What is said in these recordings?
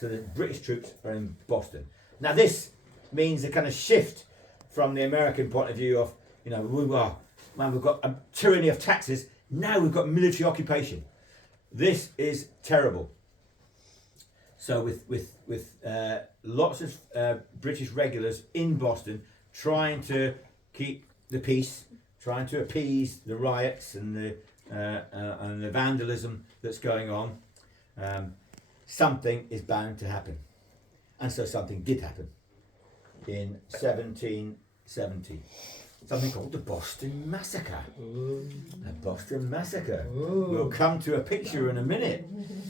So the British troops are in Boston. Now this means a kind of shift from the American point of view of, you know, we've got a tyranny of taxes. Now we've got military occupation. This is terrible. So with lots of British regulars in Boston trying to keep the peace, trying to appease the riots and the vandalism that's going on, something is bound to happen. And so something did happen in 1770. Something called the Boston Massacre. The Boston Massacre. We'll come to a picture in a minute.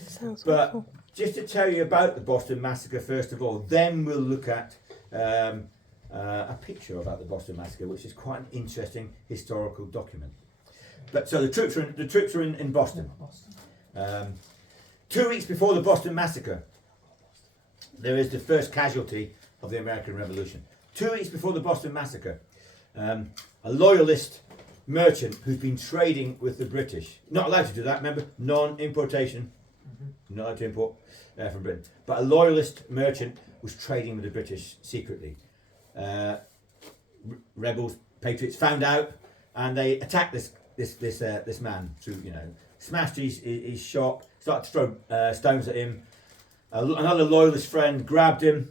Sounds But awful. just to tell you about the Boston Massacre first of all, then we'll look at a picture about the Boston Massacre, which is quite an interesting historical document. But so the troops are in Boston. 2 weeks before the Boston Massacre, there is the first casualty of the American Revolution. 2 weeks before the Boston Massacre, a loyalist merchant who's been trading with the British, not allowed to do that, remember, non-importation, not allowed to import from Britain, but a loyalist merchant was trading with the British secretly. Rebels, patriots found out, and they attacked this man through, you know, smashed his shop, started to throw stones at him. Another loyalist friend grabbed him,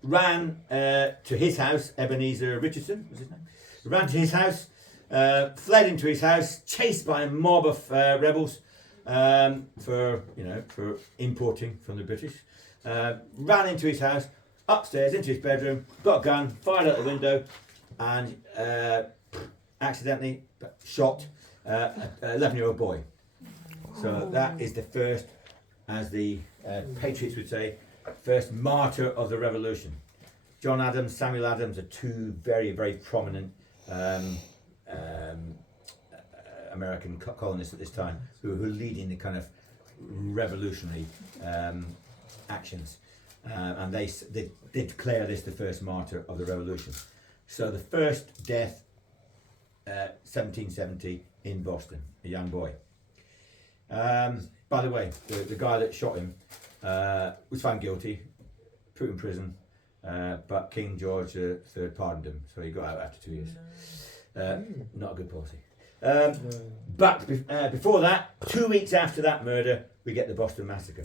ran to his house. Ebenezer Richardson was his name. Ran to his house, fled into his house, chased by a mob of rebels for importing from the British. Ran into his house, upstairs into his bedroom, got a gun, fired out the window, and accidentally shot an 11-year-old boy. So that is the first, as the patriots would say, first martyr of the revolution. John Adams, Samuel Adams are two very, very prominent American colonists at this time who were leading the kind of revolutionary actions. And they declare this the first martyr of the revolution. So the first death, 1770 in Boston, a young boy. By the way, the guy that shot him was found guilty, put in prison, but King George III pardoned him, so he got out after 2 years. Not a good policy. But before that, 2 weeks after that murder, we get the Boston Massacre.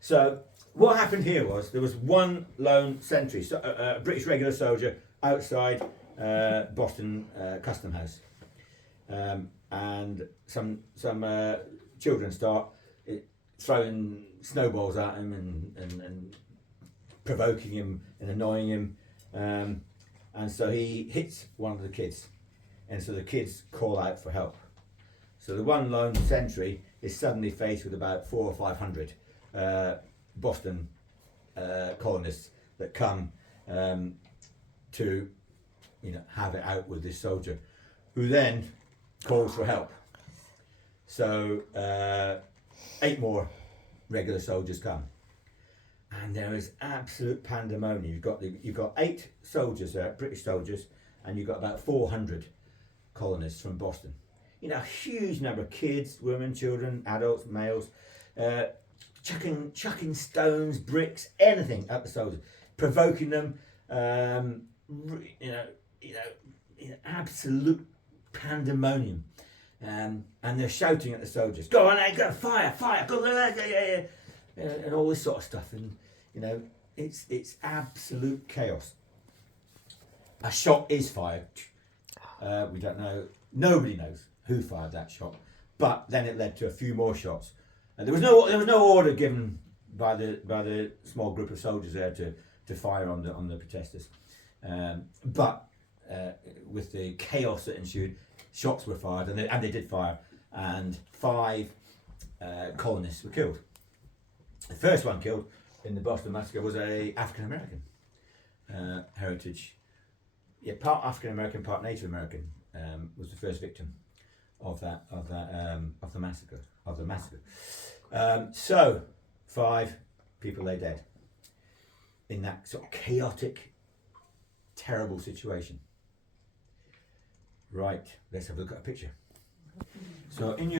So what happened here was there was one lone sentry, a British regular soldier outside Boston Custom House, and some children start throwing snowballs at him and provoking him and annoying him, and so he hits one of the kids, and so the kids call out for help. So the one lone sentry is suddenly faced with about 400 or 500 Boston colonists that come to, have it out with this soldier, who then calls for help. So 8 more regular soldiers come, and there is absolute pandemonium. You've got 8 soldiers there, British soldiers, and you've got about 400 colonists from Boston. A huge number of kids, women, children, adults, males, chucking stones, bricks, anything at the soldiers, provoking them. Absolute pandemonium. And they're shouting at the soldiers, "Go on, go fire, go yeah," and all this sort of stuff. And it's absolute chaos. A shot is fired. We don't know. Nobody knows who fired that shot. But then it led to a few more shots. And there was no order given by the small group of soldiers there to fire on the protesters. But with the chaos that ensued, shots were fired, and they did fire, and 5 colonists were killed. The first one killed in the Boston Massacre was a African American heritage, part African American, part Native American, was the first victim of the massacre. So 5 people lay dead in that sort of chaotic, terrible situation. Right, let's have a look at a picture. So in your